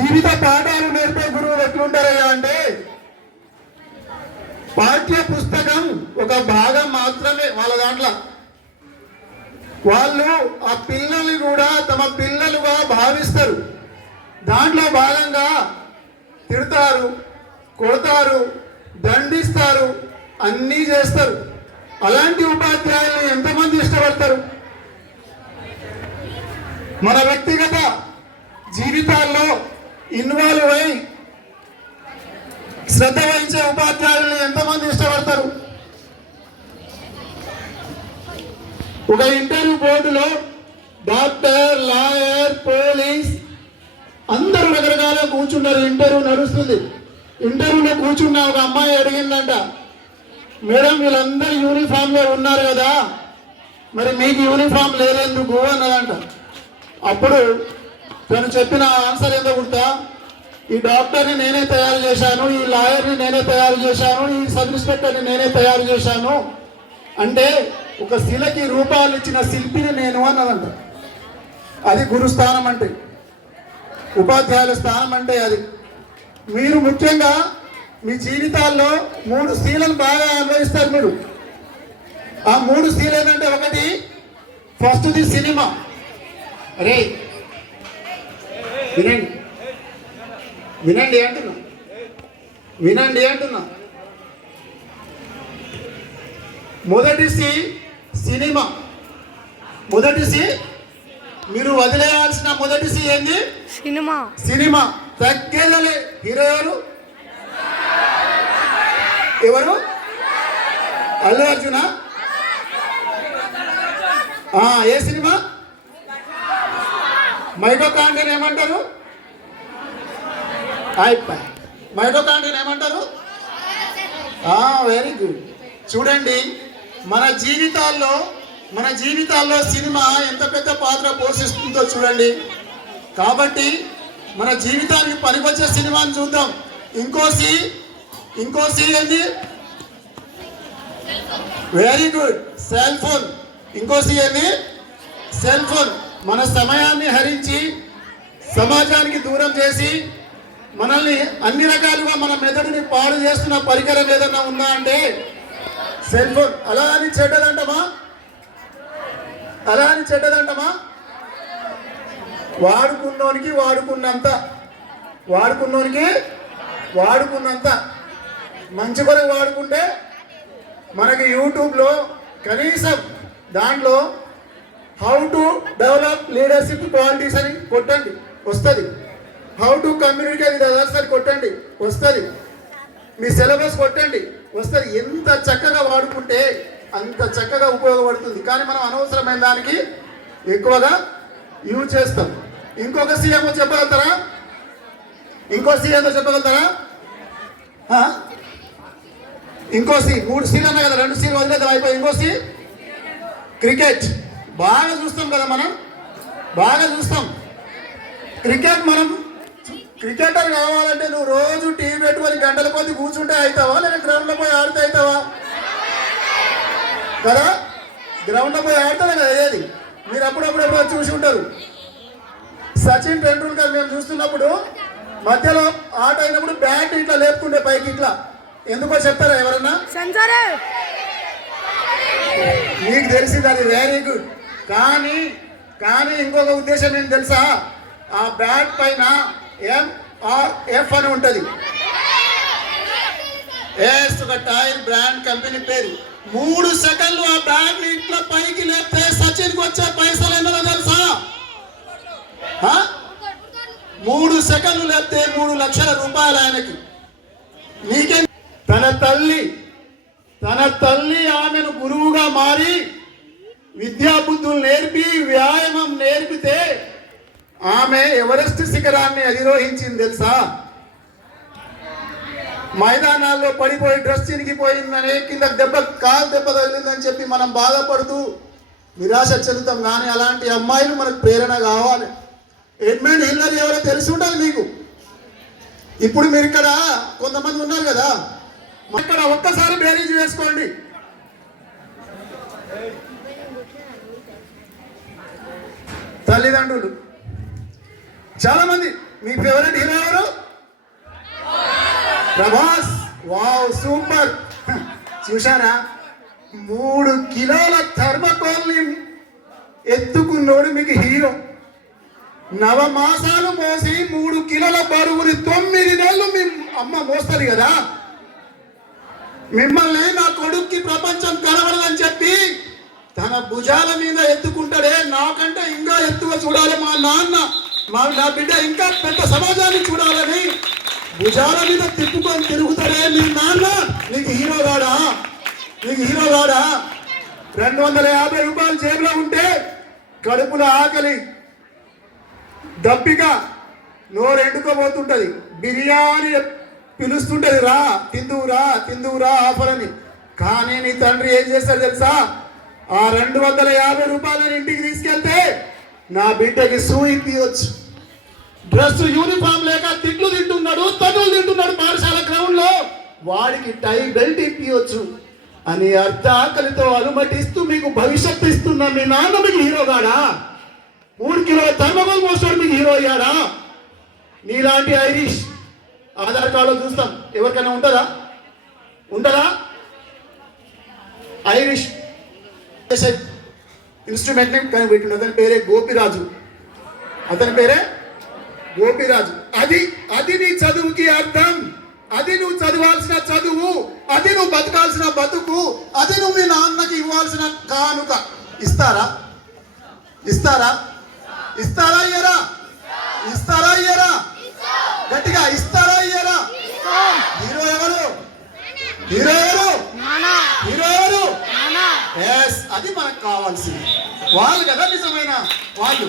జీవిత పాఠాలు నేర్పే గురువులు ఎట్లుంటారయ్యా అంటే పాఠ్య పుస్తకం ఒక భాగం మాత్రమే వాళ్ళ దాంట్లో. వాళ్ళు ఆ పిల్లల్ని కూడా తమ పిల్లలుగా భావిస్తారు. దాంట్లో భాగంగా తిడతారు, కొడతారు, దండిస్తారు, అన్నీ చేస్తారు. అలాంటి ఉపాధ్యాయులను ఎంతమంది ఇష్టపడతారు? మన వ్యక్తిగత జీవితాల్లో ఇన్వాల్వ్ అయి శ్రద్ధ వహించే ఉపాధ్యాయులను ఎంతమంది ఇష్టపడతారు? ఒక ఇంటర్వ్యూ బోర్డులో డాక్టర్, లాయర్, పోలీస్ అందరూ రకరకాలుగా కూర్చున్నారు. ఇంటర్వ్యూ నడుస్తుంది. ఇంటర్వ్యూలో కూర్చున్న ఒక అమ్మాయి అడిగిందంట, మేడం వీళ్ళందరూ యూనిఫామ్లో ఉన్నారు కదా, మరి మీకు యూనిఫామ్ లేదెందుకు అన్నదంట. అప్పుడు తను చెప్పిన ఆన్సర్ ఏందో గుర్తా, ఈ డాక్టర్ని నేనే తయారు చేశాను, ఈ లాయర్ని నేనే తయారు చేశాను, ఈ సబ్ ఇన్స్పెక్టర్ని నేనే తయారు చేశాను, అంటే ఒక శిలకి రూపాలు ఇచ్చిన శిల్పిని నేను అన్నదంట. అది గురుస్థానం అంటే, ఉపాధ్యాయుల స్థానం అంటే అది. మీరు ముఖ్యంగా మీ జీవితాల్లో 3 శీలను బాగా అనుభవిస్తారు మీరు. ఆ 3 శీలు ఏంటంటే, ఒకటి ఫస్ట్ది సినిమా. అరే వినండి వినండి అంటున్నా, వినండి అంటున్నా. మొదటి సినిమా. మొదటి మీరు వదిలేయాల్సిన మొదటి ఏంది? సినిమా. సినిమా తగ్గేదలే. హీరో ఎవరు? అల్లు అర్జునా? ఏ సినిమా? మైటోకాండ్రియన్ ఏమంటారు? మైటోకాండ్రియన్ ఏమంటారు? Very good. చూడండి, మన జీవితాల్లో సినిమా ఎంత పెద్ద పాత్ర పోషిస్తుందో చూడండి. కాబట్టి మన జీవితానికి పనికొచ్చే సినిమాని చూద్దాం. ఇంకో సి ఏంది? Very good, cell phone. ఇంకో సి ఏంది? Cell phone. మన సమయాన్ని హరించి సమాజానికి దూరం చేసి మనల్ని అన్ని రకాలుగా మన మెదడుని పాడు చేస్తున్న పరికరం ఏదన్నా ఉందా అంటే సెల్ ఫోన్. అలా అని చెడ్డదంటమా? వాడుకున్నోనికి వాడుకున్నంత మంచి కొరకు వాడుకుంటే మనకి యూట్యూబ్లో కనీసం దాంట్లో how to develop leadership qualities అని కొట్టండి, వస్తుంది. How to communicate with others అని కొట్టండి, వస్తుంది. మీ సిలబస్ కొట్టండి, వస్తుంది. ఎంత చక్కగా వాడుకుంటే అంత చక్కగా ఉపయోగపడుతుంది. కానీ మనం అనవసరమైన దానికి ఎక్కువగా యూజ్ చేస్తాం. ఇంకొక సీఎం చెప్పగలుగుతారా? ఇంకో సీఎంతో చెప్పగలుగుతారా? ఇంకో 3 సీలు అన్నా కదా, 2 సీలు వదిలేదు అయిపోయి. ఇంకో క్రికెట్. బాగా చూస్తాం కదా మనం, బాగా చూస్తాం క్రికెట్. మనం క్రికెటర్ కావాలంటే నువ్వు రోజు టీవీ పెట్టుకొని గంటల కొద్ది కూర్చుంటే అవుతావా, లేదా గ్రౌండ్లో పోయి ఆడితే అవుతావా? కదా, గ్రౌండ్లో పోయి ఆడితేనే కదా అయ్యేది. మీరు అప్పుడప్పుడు చూసి ఉంటారు. సచిన్ టెండూల్కర్ మేము చూస్తున్నప్పుడు మధ్యలో ఆట అయినప్పుడు బ్యాట్ ఇట్లా లేపుకుంటే పైకి ఇట్లా, ఎందుకో చెప్తారా ఎవరన్నా? మీకు తెలిసింది, అది వెరీ గుడ్. కానీ ఇంకొక ఉద్దేశం ఏం తెలుసా? ఆ బ్యాట్ పైన MRF అని ఉంటుంది. ఒక టైర్ బ్రాండ్ కంపెనీ పేరు. 3 సెకండ్లు ఆ బ్యాట్ ని ఇట్లా పైకి లేపితే సచిన్ కి వచ్చే పైసలు ఎన్నో తెలుసా? 3 సెకండ్లు లేపితే 3 లక్షల రూపాయలు ఆయనకి. నీకే తన తల్లి ఆమెను గురువుగా మారి విద్యాబుద్ధులు నేర్పి వ్యాయామం నేర్పితే ఆమె ఎవరెస్ట్ శిఖరాన్ని అధిరోహించింది తెలుసా? మైదానాల్లో పడిపోయి డ్రెస్ చినిగిపోయిందని, కింద కాలు దెబ్బ తగిలిందని చెప్పి మనం బాధపడుతూ నిరాశ చెందుతాం. కానీ అలాంటి అమ్మాయిలు మనకు ప్రేరణ కావాలి. ఎడ్మండ్ హిల్లరీ ఎవరో తెలిసి ఉంటుంది మీకు. ఇప్పుడు మీరు ఇక్కడ కొంతమంది ఉన్నారు కదా, ఇక్కడ ఒక్కసారి బేరీజ్ వేసుకోండి. తల్లిదండ్రులు చాలామంది మీ ఫేవరెట్ హీరో ఎవరు? ప్రభాస్. Wow, super. చూశారా, 3 కిలోల థర్మకోల్ని ఎత్తుకున్నోడు మీకు హీరో. నవమాసాలు మోసి 3 కిలోల బరువుని 9 నెలలు మీ అమ్మ మోస్తుంది కదా. మిమ్మల్ని నా కొడుక్కి ప్రపంచం కనబడదని చెప్పి తన భుజాల మీద ఎత్తుకుంటాడే. నాకంటే ఇంకా ఎత్తుగా చూడాలి మా నాన్న, నా బిడ్డ ఇంకా పెద్ద సమాజాన్ని చూడాలని భుజాల మీద తిప్పుకొని తిరుగుతాడే మీ నాన్న. నీకు హీరో కాడా? నీకు హీరో కాడా? 250 రూపాయలు జేబులో ఉంటే కడుపులో ఆకలి, దప్పిక, నోరు ఎండుకోబోతుంటది. బిర్యానీ పిలుస్తుంటది, రా తిందువురా తిందువురా ఆఫర్ అని. కానీ నీ తండ్రి ఏం చేస్తాడు తెలుసా? ఆ 250 రూపాయలని ఇంటికి తీసుకెళ్తే నా బిడ్డకి షూ ఇప్పియొచ్చు, డ్రెస్ యూనిఫామ్ లేక తిట్లు తింటున్నాడు, తన్నులు తింటున్నాడు పాఠశాల గ్రౌండ్ లో, వాడికి టై బెల్ట్ ఇప్పియొచ్చు అని అర్ధ ఆకలితో అనుమతిస్తూ మీకు భవిష్యత్తు ఇస్తున్న మీ నాన్న మీకు హీరో కాడా? 3 కిలోల థర్మకోల్ మోస్తాడు, మీకు హీరో అయ్యాడా? నీలాంటి ఐరిష్ ఆధార్ కార్డులో చూస్తాం, ఎవరికైనా ఉంటుందా? ఉంటుందా? ఐరిష్ ఇన్స్ట్రుమెంట్ కానీ పెట్టిండు, అతని పేరే గోపిరాజు. అతని పేరే గోపిరాజు. అది నీ చదువుకి అర్థం, అది నువ్వు చదవాల్సిన చదువు, అది నువ్వు బతకాల్సిన బతుకు, అది నువ్వు మీ నాన్నకి ఇవ్వాల్సిన కానుక. ఇస్తారా? ఇస్తారా? ఇస్తారా ఇయ్యరా? ఇస్తారా ఇయ్యరా? గట్టిగా ఇస్తారా ఇయ్యరా? హీరో ఎవరు? హీరో ఎవరు? హీరో ఎవరు? అది మనకు కావాల్సింది. వాళ్ళు కదా నిజమైన వాళ్ళు.